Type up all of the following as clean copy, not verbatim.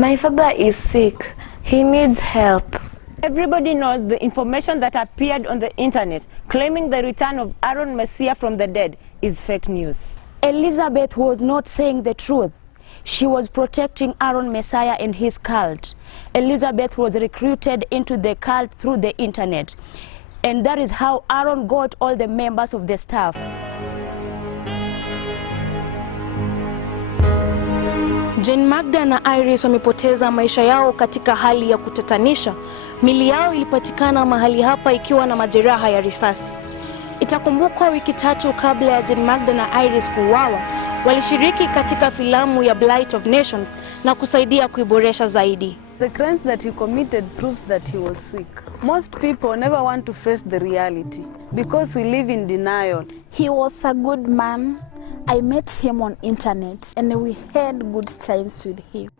My father is sick. He needs help. Everybody knows the information that appeared on the internet claiming the return of Aaron Messiah from the dead is fake news. Elizabeth was not saying the truth. She was protecting Aaron Messiah and his cult. Elizabeth was recruited into the cult through the internet. And that is how Aaron got all the members of the staff. Jane Magda na Iris wamepoteza maisha yao katika hali ya kutatanisha. Mili yao ilipatikana mahali hapa ikiwa na majeraha ya risasi. Itakumbukwa wiki 3 kabla ya Jane Magda na Iris kuuawa, walishiriki katika filamu ya Blight of Nations na kusaidia kuiboresha zaidi. The crimes that he committed proves that he was sick. Most people never want to face the reality because we live in denial. He was a good man. I met him on internet and we had good times with him.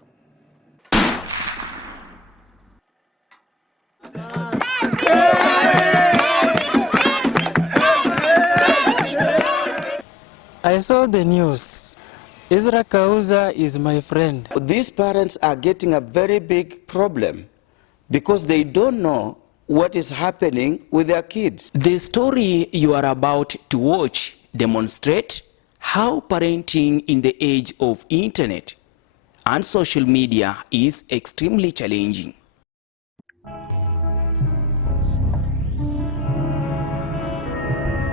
I saw the news. Ezra Kauza is my friend. These parents are getting a very big problem because they don't know what is happening with their kids. The story you are about to watch demonstrates how parenting in the age of internet and social media is extremely challenging.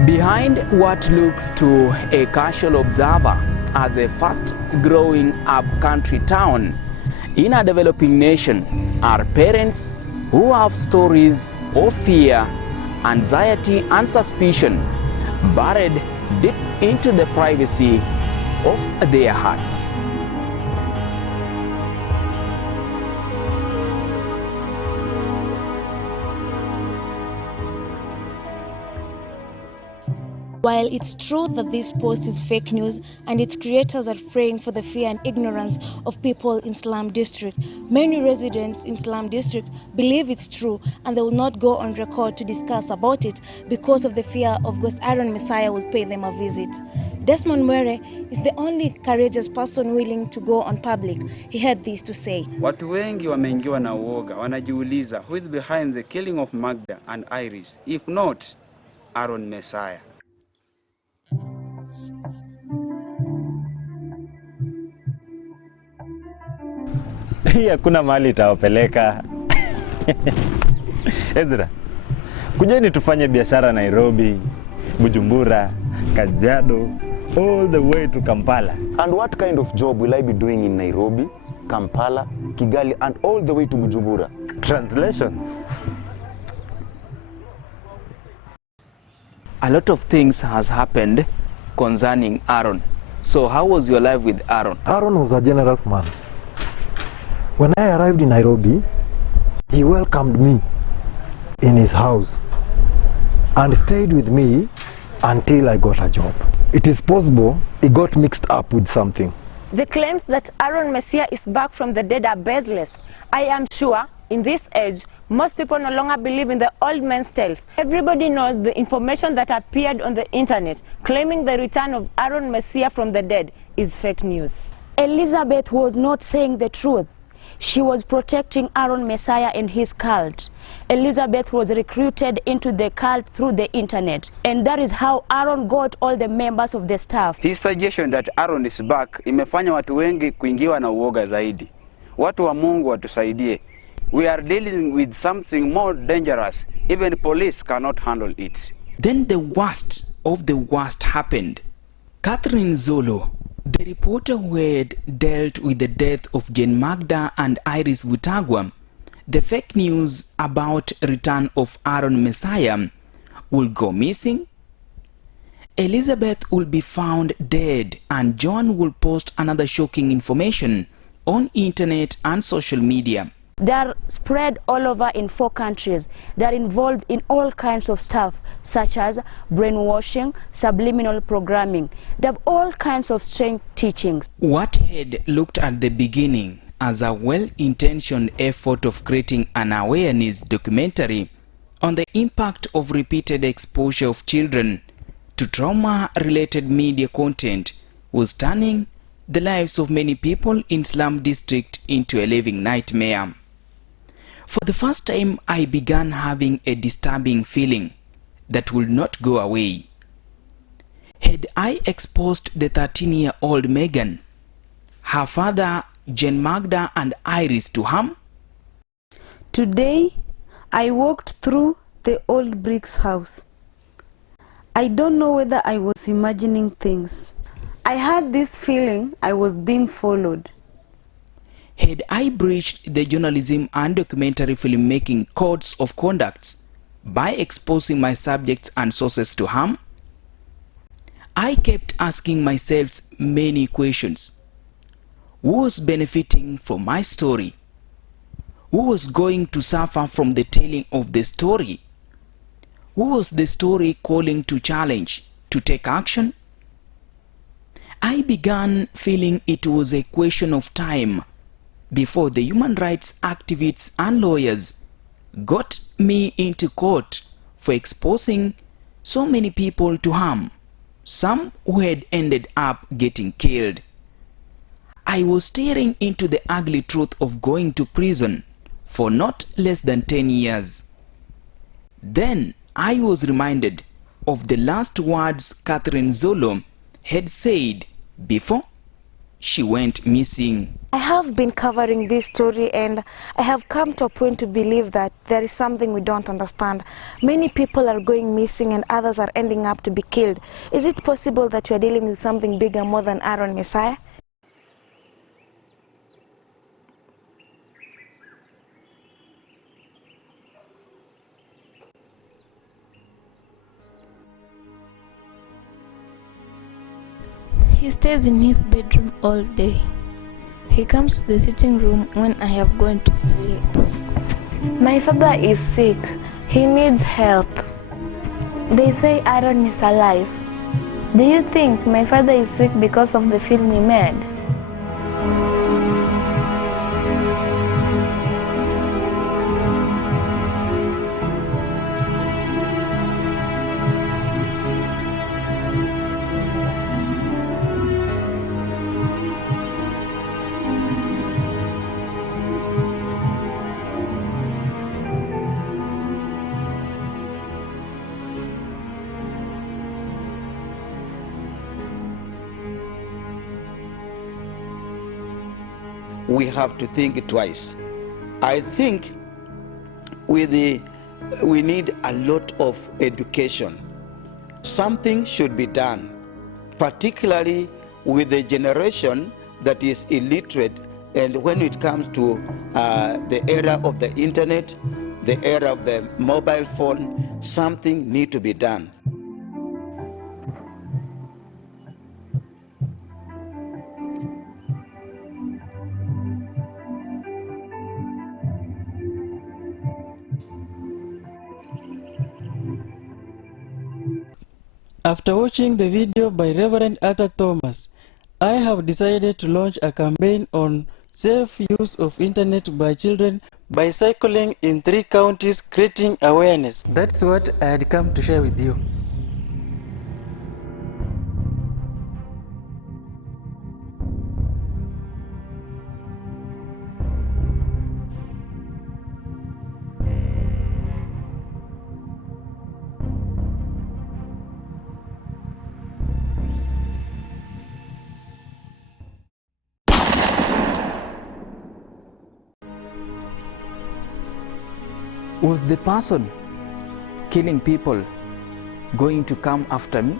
Behind what looks to a casual observer as a fast-growing up-country town in a developing nation are parents who have stories of fear, anxiety and suspicion buried deep into the privacy of their hearts. While it's true that this post is fake news and its creators are praying for the fear and ignorance of people in Slum District, many residents in Slum District believe it's true and they will not go on record to discuss about it because of the fear of Ghost Aaron Messiah will pay them a visit. Desmond Mwere is the only courageous person willing to go on public. He had this to say. Watu wengi wameingiwa na uoga, wanajiuliza who is behind the killing of Magda and Iris, if not Aaron Messiah. Hii hakuna mahali itawapeleka. Ezra, kujeni tufanye biashara Nairobi, Bujumbura, Kajiado, all the way to Kampala. And what kind of job will I be doing in Nairobi, Kampala, Kigali, and all the way to Bujumbura? Translations. A lot of things has happened concerning Aaron. So how was your life with Aaron? Aaron was a generous man. When I arrived in Nairobi, he welcomed me in his house and stayed with me until I got a job. It is possible he got mixed up with something. The claims that Aaron Messiah is back from the dead are baseless. I am sure in this age, most people no longer believe in the old man's tales. Everybody knows the information that appeared on the internet claiming the return of Aaron Messiah from the dead is fake news. Elizabeth was not saying the truth. She was protecting Aaron Messiah and his cult. Elizabeth was recruited into the cult through the internet. And that is how Aaron got all the members of the staff. His suggestion that Aaron is back imefanya watu wengi kuingiwa na uoga zaidi. Watu wa Mungu watusaidie. We are dealing with something more dangerous. Even police cannot handle it. Then the worst of the worst happened. Catherine Zolo, the reporter who had dealt with the death of Jane Magda and Iris Vutagwa, the fake news about return of Aaron Messiah will go missing. Elizabeth will be found dead and John will post another shocking information on internet and social media. They are spread all over in 4 countries. They are involved in all kinds of stuff, such as brainwashing, subliminal programming. They have all kinds of strange teachings. What had looked at the beginning as a well-intentioned effort of creating an awareness documentary on the impact of repeated exposure of children to trauma-related media content was turning the lives of many people in slum district into a living nightmare. For the first time, I began having a disturbing feeling that would not go away. Had I exposed the 13-year-old Megan, her father, Jane Magda, and Iris to harm? Today, I walked through the old bricks house. I don't know whether I was imagining things. I had this feeling I was being followed. Had I breached the journalism and documentary filmmaking codes of conduct by exposing my subjects and sources to harm? I kept asking myself many questions. Who was benefiting from my story? Who was going to suffer from the telling of the story? Who was the story calling to challenge, to take action? I began feeling it was a question of time before the human rights activists and lawyers got me into court for exposing so many people to harm, some who had ended up getting killed. I was staring into the ugly truth of going to prison for not less than 10 years. Then I was reminded of the last words Catherine Zolo had said before she went missing. I have been covering this story and I have come to a point to believe that there is something we don't understand. Many people are going missing and others are ending up to be killed. Is it possible that we are dealing with something bigger more than Aaron Messiah? He stays in his bedroom all day. He comes to the sitting room when I have gone to sleep. My father is sick. He needs help. They say Aaron is alive. Do you think my father is sick because of the film we made? We have to think twice. I think we need a lot of education. Something should be done, particularly with the generation that is illiterate, and when it comes to the era of the internet, the era of the mobile phone, something needs to be done. After watching the video by Reverend Arthur Thomas, I have decided to launch a campaign on safe use of internet by children by cycling in 3 counties, creating awareness. That's what I had come to share with you. Was the person killing people going to come after me?